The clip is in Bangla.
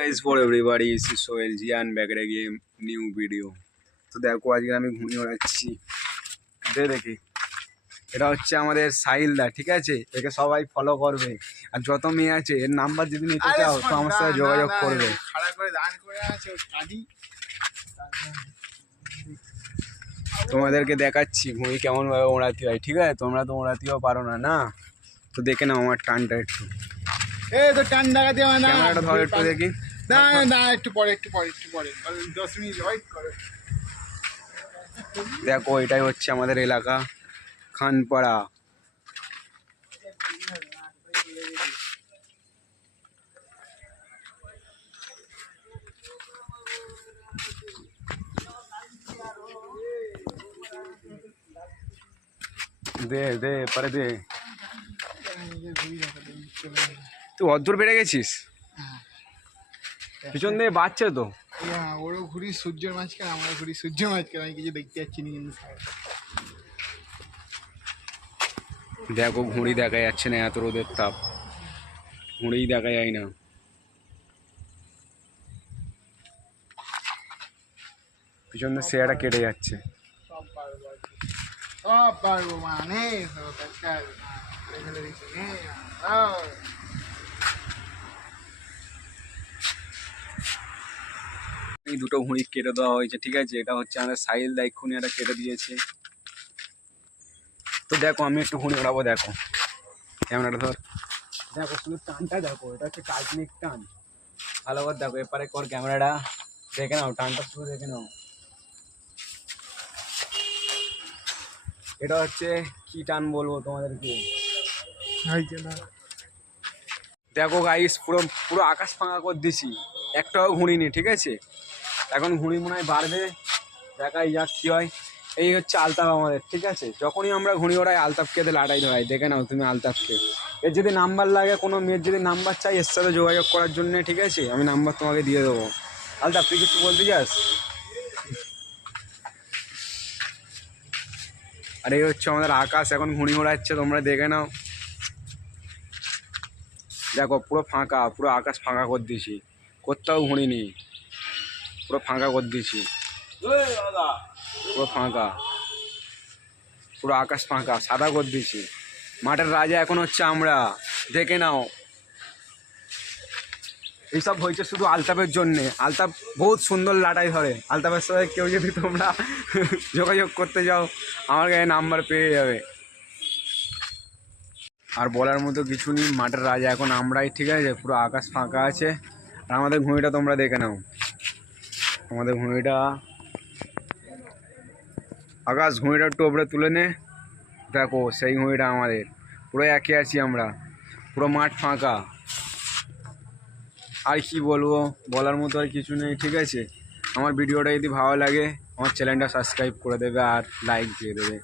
Guys, for everybody, this is Soel G and back again new video. তো দেখো আজকে আমি ঘুড়ি ওড়াচ্ছি। দেখি এটা হচ্ছে আমাদের সাহিলদা, ঠিক আছে? একে সবাই ফলো করবে, আর যত মেয়ে আছে এর নাম্বার যদি নিতে চাও তো আমার সাথে যোগাযোগ করবে। তোমাদেরকে দেখাচ্ছি ঘুড়ি কেমন ভাবে ওড়াতে হয়, ঠিক আছে? তোমরা তো ওড়াতেও পারো না, না? তো দেখে নাও আমার টানটা একটু। তো টান দেখাতে হয় না, ক্যামেরাটা ধর একটু দেখি। না না, একটু পরে 10 মিনিট ওয়েট করো। দেখো এটাই হচ্ছে আমাদের এলাকা, খানপাড়া। দে দে পরে দে। তুই অদ্দূর বেড়ে গেছিস, পিছন দিয়ে বাচ্চা তো। ওরও ঘুরি সূর্যের মাঝখানে, আমরা ঘুরি সূর্যের মাঝখানে, আমি কিছু দেখতে যাচ্ছি না। কিন্তু দেখো ঘুড়ি দেখা যাচ্ছে না, এত রোদের তাপ, ঘুড়িই দেখা যায় না। পিছন দিয়ে শেয়াটা কেটে যাচ্ছে। সব পারবো মানে এই দুটো ঘুড়ি কেটে দেওয়া হয়েছে, ঠিক আছে? এটা হচ্ছে আমাদের সাহিল দা এক্ষুনি এটা কেটে দিয়েছে। তো দেখো আমি একটু ঘুড়ি ওড়াবো, দেখো ক্যামেরাটা ধর। দেখো শুধু টানটা দেখো, এটা হচ্ছে কাল্পনিক টান। ভালো করে দেখো, এপারে কর ক্যামেরাটা, দেখে নাও টানটা, শুধু দেখে নাও। এটা হচ্ছে কি টান বলবো তোমাদেরকে। দেখো গাইস, পুরো পুরো আকাশ ফাঁকা করে দিছি, একটাও ঘুড়ি নেই, ঠিক আছে? এখন ঘুড়ি মনে হয় বাড়বে, দেখাই যাক কি হয়। এই হচ্ছে আলতাপ আমাদের, ঠিক আছে? যখনই আমরা ঘুড়ি ওড়াই আলতাপকে লাটাই ধরাই, দেখে নাও তুমি আলতাপকে। এর যদি নাম্বার লাগে, কোনো মেয়ের যদি নাম্বার চাই এর সাথে যোগাযোগ করার জন্য, ঠিক আছে? আমি নাম্বার তোমাকে দিয়ে দেবো। আলতাপ তুই কিছু বলতে চাস? আর এই হচ্ছে আমাদের আকাশ, এখন ঘুড়ি ওড়াচ্ছে, তোমরা দেখে নাও। দেখো পুরো ফাঁকা, পুরো আকাশ ফাঁকা করে দিয়েছি, কোথাও ঘুড়ি নেই, পুরো ফাঁকা করে দিয়েছি, পুরো ফাঁকা, পুরো আকাশ ফাঁকা, সাদা করে দিয়েছি। মাঠের রাজা এখন হচ্ছে আমরা, দেখে নাও। এইসব হয়েছে শুধু আলতাপের জন্যে। আলতাপ বহুত সুন্দর লাটাই ধরে, আলতাপের সাথে কেউ যদি তোমরা যোগাযোগ করতে যাও আমার কাছে নাম্বার পেয়ে যাবে। আর বলার মতো কিছু নেই, মাঠের রাজা এখন আমরাই, ঠিক আছে? পুরো আকাশ ফাঁকা আছে। আর আমাদের ঘুড়িটা তোমরা দেখে নাও, আমাদের ঘুড়িটা, আকাশ ঘুড়িটা একটু ওপরে তুলে নে, দেখো সেই ঘুড়িটা আমাদের। পুরো একে আছি আমরা, পুরো মাঠ ফাঁকা। আর কি বলবো, বলার মতো আর কিছু নেই, ঠিক আছে? আমার ভিডিওটা যদি ভালো লাগে আমার চ্যানেলটা সাবস্ক্রাইব করে দেবে আর লাইক দিয়ে দেবে।